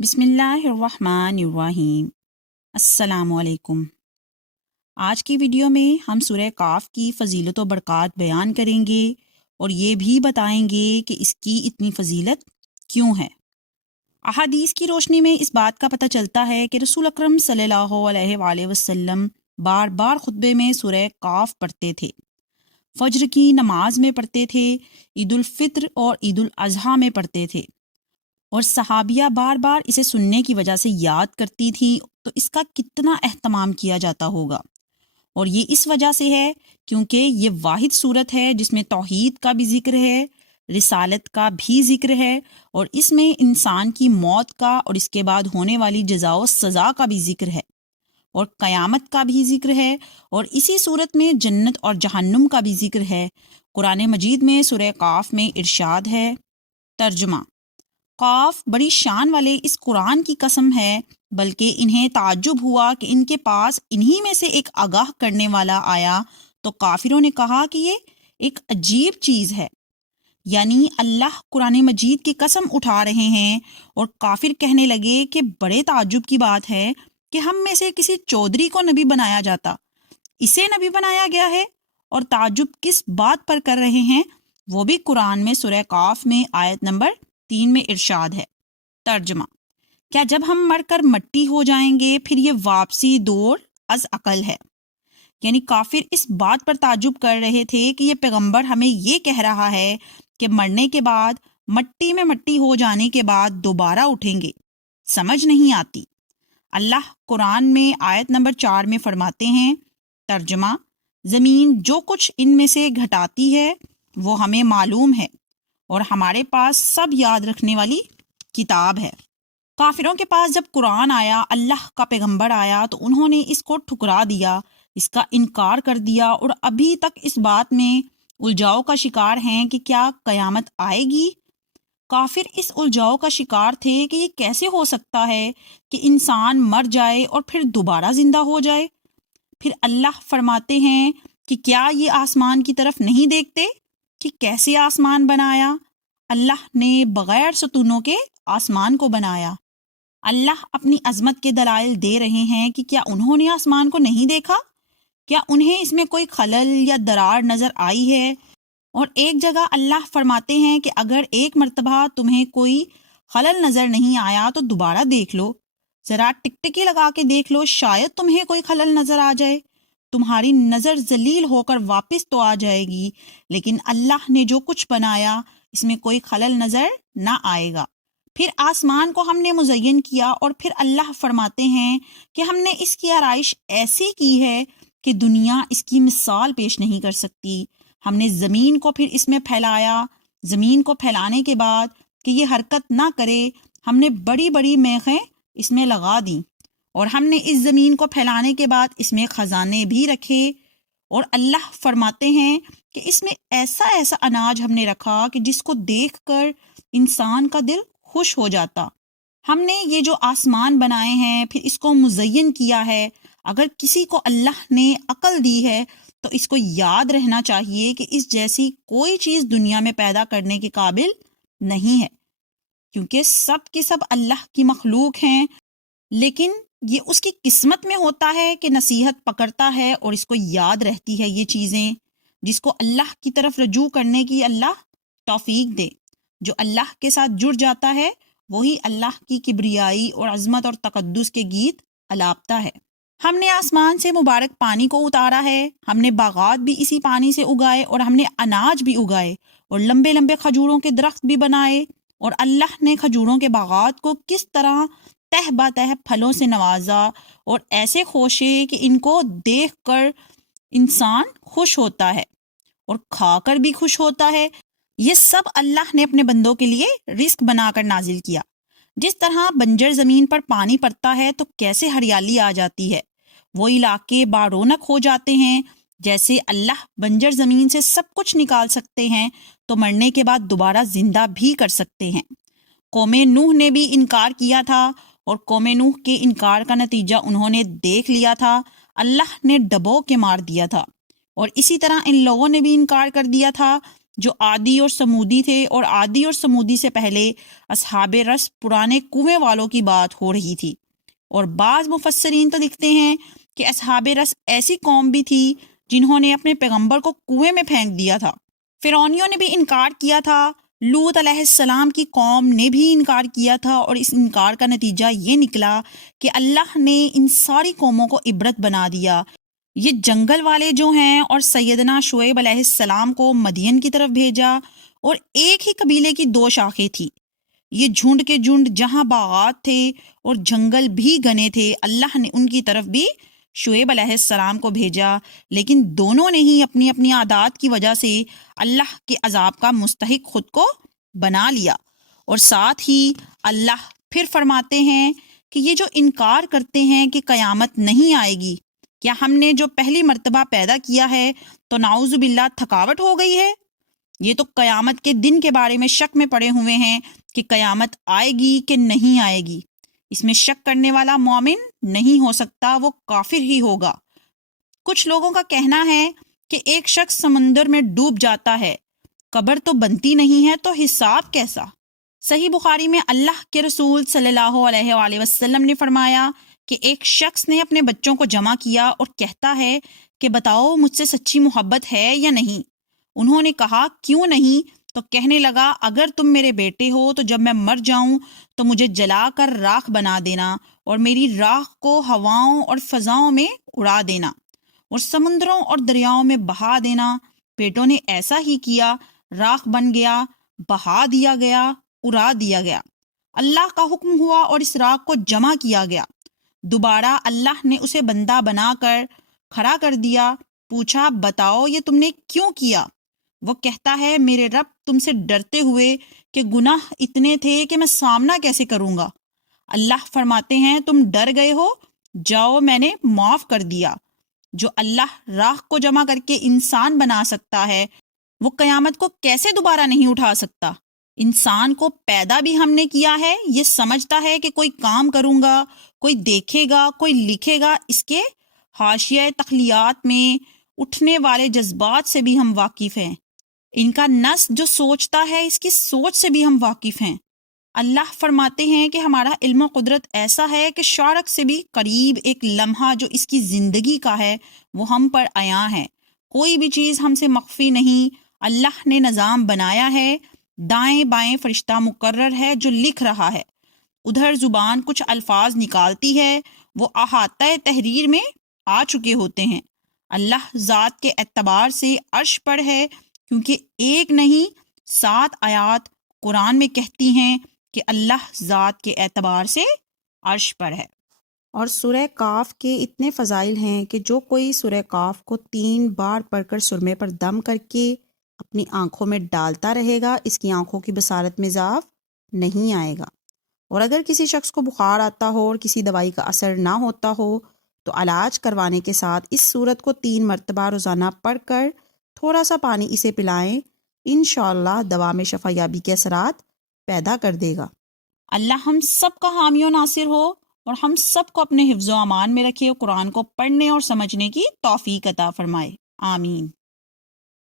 بسم اللہ الرحمن الرحیم۔ السلام علیکم۔ آج کی ویڈیو میں ہم سورہ کاف کی فضیلت و برکات بیان کریں گے اور یہ بھی بتائیں گے کہ اس کی اتنی فضیلت کیوں ہے۔ احادیث کی روشنی میں اس بات کا پتہ چلتا ہے کہ رسول اکرم صلی اللہ علیہ وآلہ وسلم بار بار خطبے میں سورہ کاف پڑھتے تھے، فجر کی نماز میں پڑھتے تھے، عید الفطر اور عید الاضحیٰ میں پڑھتے تھے، اور صحابیہ بار بار اسے سننے کی وجہ سے یاد کرتی تھیں، تو اس کا کتنا اہتمام کیا جاتا ہوگا۔ اور یہ اس وجہ سے ہے کیونکہ یہ واحد صورت ہے جس میں توحید کا بھی ذکر ہے، رسالت کا بھی ذکر ہے، اور اس میں انسان کی موت کا اور اس کے بعد ہونے والی جزا و سزا کا بھی ذکر ہے، اور قیامت کا بھی ذکر ہے، اور اسی صورت میں جنت اور جہنم کا بھی ذکر ہے۔ قرآن مجید میں سورہ قاف میں ارشاد ہے، ترجمہ: قاف بڑی شان والے اس قرآن کی قسم ہے، بلکہ انہیں تعجب ہوا کہ ان کے پاس انہی میں سے ایک آگاہ کرنے والا آیا تو کافروں نے کہا کہ یہ ایک عجیب چیز ہے، یعنی اللہ قرآن مجید کی قسم اٹھا رہے ہیں، اور کافر کہنے لگے کہ بڑے تعجب کی بات ہے کہ ہم میں سے کسی چودھری کو نبی بنایا جاتا، اسے نبی بنایا گیا ہے، اور تعجب کس بات پر کر رہے ہیں، وہ بھی قرآن میں سورہ قاف میں آیت نمبر 3 میں ارشاد ہے۔ ترجمہ: کیا جب ہم مر کر مٹی ہو جائیں گے پھر یہ واپسی دور از عقل ہے؟ یعنی کافر اس بات پر تعجب کر رہے تھے کہ یہ پیغمبر ہمیں یہ کہہ رہا ہے کہ مرنے کے بعد مٹی میں مٹی ہو جانے کے بعد دوبارہ اٹھیں گے، سمجھ نہیں آتی۔ اللہ قرآن میں آیت نمبر 4 میں فرماتے ہیں، ترجمہ: زمین جو کچھ ان میں سے گھٹاتی ہے وہ ہمیں معلوم ہے، اور ہمارے پاس سب یاد رکھنے والی کتاب ہے۔ کافروں کے پاس جب قرآن آیا، اللہ کا پیغمبر آیا، تو انہوں نے اس کو ٹھکرا دیا، اس کا انکار کر دیا، اور ابھی تک اس بات میں الجھاؤ کا شکار ہیں کہ کیا قیامت آئے گی۔ کافر اس الجھاؤ کا شکار تھے کہ یہ کیسے ہو سکتا ہے کہ انسان مر جائے اور پھر دوبارہ زندہ ہو جائے۔ پھر اللہ فرماتے ہیں کہ کیا یہ آسمان کی طرف نہیں دیکھتے کہ کیسے آسمان بنایا؟ اللہ نے بغیر ستونوں کے آسمان کو بنایا۔ اللہ اپنی عظمت کے دلائل دے رہے ہیں کہ کیا انہوں نے آسمان کو نہیں دیکھا؟ کیا انہیں اس میں کوئی خلل یا درار نظر آئی ہے؟ اور ایک جگہ اللہ فرماتے ہیں کہ اگر ایک مرتبہ تمہیں کوئی خلل نظر نہیں آیا تو دوبارہ دیکھ لو، ذرا ٹکٹکی لگا کے دیکھ لو، شاید تمہیں کوئی خلل نظر آ جائے۔ تمہاری نظر ذلیل ہو کر واپس تو آ جائے گی، لیکن اللہ نے جو کچھ بنایا اس میں کوئی خلل نظر نہ آئے گا۔ پھر آسمان کو ہم نے مزین کیا، اور پھر اللہ فرماتے ہیں کہ ہم نے اس کی آرائش ایسی کی ہے کہ دنیا اس کی مثال پیش نہیں کر سکتی۔ ہم نے زمین کو پھر اس میں پھیلایا، زمین کو پھیلانے کے بعد کہ یہ حرکت نہ کرے، ہم نے بڑی بڑی میخیں اس میں لگا دیں، اور ہم نے اس زمین کو پھیلانے کے بعد اس میں خزانے بھی رکھے، اور اللہ فرماتے ہیں کہ اس میں ایسا ایسا اناج ہم نے رکھا کہ جس کو دیکھ کر انسان کا دل خوش ہو جاتا۔ ہم نے یہ جو آسمان بنائے ہیں پھر اس کو مزین کیا ہے۔ اگر کسی کو اللہ نے عقل دی ہے تو اس کو یاد رہنا چاہیے کہ اس جیسی کوئی چیز دنیا میں پیدا کرنے کے قابل نہیں ہے، کیونکہ سب کے سب اللہ کی مخلوق ہیں، لیکن یہ اس کی قسمت میں ہوتا ہے کہ نصیحت پکڑتا ہے اور اس کو یاد رہتی ہے یہ چیزیں، جس کو اللہ کی طرف رجوع کرنے کی اللہ توفیق دے۔ جو اللہ کے ساتھ جڑ جاتا ہے وہی اللہ کی کبریائی اور عظمت اور تقدس کے گیت الاپتا ہے۔ ہم نے آسمان سے مبارک پانی کو اتارا ہے، ہم نے باغات بھی اسی پانی سے اگائے، اور ہم نے اناج بھی اگائے، اور لمبے لمبے کھجوروں کے درخت بھی بنائے، اور اللہ نے کھجوروں کے باغات کو کس طرح تہ با تہ پھلوں سے نوازا، اور ایسے خوشے کہ ان کو دیکھ کر انسان خوش ہوتا ہے اور کھا کر بھی خوش ہوتا ہے۔ یہ سب اللہ نے اپنے بندوں کے لیے رزق بنا کر نازل کیا۔ جس طرح بنجر زمین پر پانی پڑتا ہے تو کیسے ہریالی آ جاتی ہے، وہ علاقے بارونق ہو جاتے ہیں، جیسے اللہ بنجر زمین سے سب کچھ نکال سکتے ہیں تو مرنے کے بعد دوبارہ زندہ بھی کر سکتے ہیں۔ قوم نوح نے بھی انکار کیا تھا، اور قوم نوح کے انکار کا نتیجہ انہوں نے دیکھ لیا تھا، اللہ نے ڈبو کے مار دیا تھا۔ اور اسی طرح ان لوگوں نے بھی انکار کر دیا تھا جو عادی اور سمودی تھے، اور عادی اور سمودی سے پہلے اصحاب رس پرانے کنویں والوں کی بات ہو رہی تھی۔ اور بعض مفسرین تو لکھتے ہیں کہ اصحاب رس ایسی قوم بھی تھی جنہوں نے اپنے پیغمبر کو کنویں میں پھینک دیا تھا۔ فرعونیوں نے بھی انکار کیا تھا، لوط علیہ السلام کی قوم نے بھی انکار کیا تھا، اور اس انکار کا نتیجہ یہ نکلا کہ اللہ نے ان ساری قوموں کو عبرت بنا دیا۔ یہ جنگل والے جو ہیں، اور سیدنا شعیب علیہ السلام کو مدین کی طرف بھیجا، اور ایک ہی قبیلے کی دو شاخیں تھی۔ یہ جھنڈ کے جھنڈ جہاں باغات تھے اور جنگل بھی گھنے تھے، اللہ نے ان کی طرف بھی شعیب علیہ السلام کو بھیجا، لیکن دونوں نے ہی اپنی اپنی عادات کی وجہ سے اللہ کے عذاب کا مستحق خود کو بنا لیا۔ اور ساتھ ہی اللہ پھر فرماتے ہیں کہ یہ جو انکار کرتے ہیں کہ قیامت نہیں آئے گی، کیا ہم نے جو پہلی مرتبہ پیدا کیا ہے تو نعوذ باللہ تھکاوٹ ہو گئی ہے؟ یہ تو قیامت کے دن کے بارے میں شک میں پڑے ہوئے ہیں کہ قیامت آئے گی کہ نہیں آئے گی۔ اس میں شک کرنے والا مومن نہیں ہو سکتا، وہ کافر ہی ہوگا۔ کچھ لوگوں کا کہنا ہے کہ ایک شخص سمندر میں ڈوب جاتا ہے، قبر تو بنتی نہیں ہے تو حساب کیسا؟ صحیح بخاری میں اللہ کے رسول صلی اللہ علیہ وآلہ وسلم نے فرمایا کہ ایک شخص نے اپنے بچوں کو جمع کیا اور کہتا ہے کہ بتاؤ مجھ سے سچی محبت ہے یا نہیں؟ انہوں نے کہا کیوں نہیں؟ تو کہنے لگا اگر تم میرے بیٹے ہو تو جب میں مر جاؤں تو مجھے جلا کر راکھ بنا دینا، اور میری راکھ کو ہواؤں اور فضاؤں میں اڑا دینا، اور سمندروں اور دریاؤں میں بہا دینا۔ بیٹوں نے ایسا ہی کیا، راکھ بن گیا، بہا دیا گیا، اڑا دیا گیا۔ اللہ کا حکم ہوا اور اس راکھ کو جمع کیا گیا۔ دوبارہ اللہ نے اسے بندہ بنا کر کھڑا کر دیا، پوچھا بتاؤ یہ تم نے کیوں کیا؟ وہ کہتا ہے میرے رب تم سے ڈرتے ہوئے کہ گناہ اتنے تھے کہ میں سامنا کیسے کروں گا۔ اللہ فرماتے ہیں تم ڈر گئے ہو، جاؤ میں نے معاف کر دیا۔ جو اللہ راکھ کو جمع کر کے انسان بنا سکتا ہے، وہ قیامت کو کیسے دوبارہ نہیں اٹھا سکتا؟ انسان کو پیدا بھی ہم نے کیا ہے، یہ سمجھتا ہے کہ کوئی کام کروں گا، کوئی دیکھے گا، کوئی لکھے گا۔ اس کے حاشیہ تخلیات میں اٹھنے والے جذبات سے بھی ہم واقف ہیں۔ ان کا نفس جو سوچتا ہے اس کی سوچ سے بھی ہم واقف ہیں۔ اللہ فرماتے ہیں کہ ہمارا علم و قدرت ایسا ہے کہ شارک سے بھی قریب ایک لمحہ جو اس کی زندگی کا ہے وہ ہم پر عیاں ہے۔ کوئی بھی چیز ہم سے مخفی نہیں۔ اللہ نے نظام بنایا ہے، دائیں بائیں فرشتہ مقرر ہے جو لکھ رہا ہے، ادھر زبان کچھ الفاظ نکالتی ہے، وہ احاطہ تحریر میں آ چکے ہوتے ہیں۔ اللہ ذات کے اعتبار سے عرش پر ہے، کیونکہ ایک نہیں 7 آیات قرآن میں کہتی ہیں کہ اللہ ذات کے اعتبار سے عرش پر ہے۔ اور سورہ کاف کے اتنے فضائل ہیں کہ جو کوئی سورہ کاف کو 3 بار پڑھ کر سرمے پر دم کر کے اپنی آنکھوں میں ڈالتا رہے گا، اس کی آنکھوں کی بصارت میں اضاف نہیں آئے گا۔ اور اگر کسی شخص کو بخار آتا ہو اور کسی دوائی کا اثر نہ ہوتا ہو تو علاج کروانے کے ساتھ اس سورت کو 3 مرتبہ روزانہ پڑھ کر تھوڑا سا پانی اسے پلائیں، انشاءاللہ دوا میں شفا یابی کے اثرات پیدا کر دے گا۔ اللہ ہم سب کا حامی و ناصر ہو، اور ہم سب کو اپنے حفظ و امان میں رکھے، اور قرآن کو پڑھنے اور سمجھنے کی توفیق عطا فرمائے، آمین۔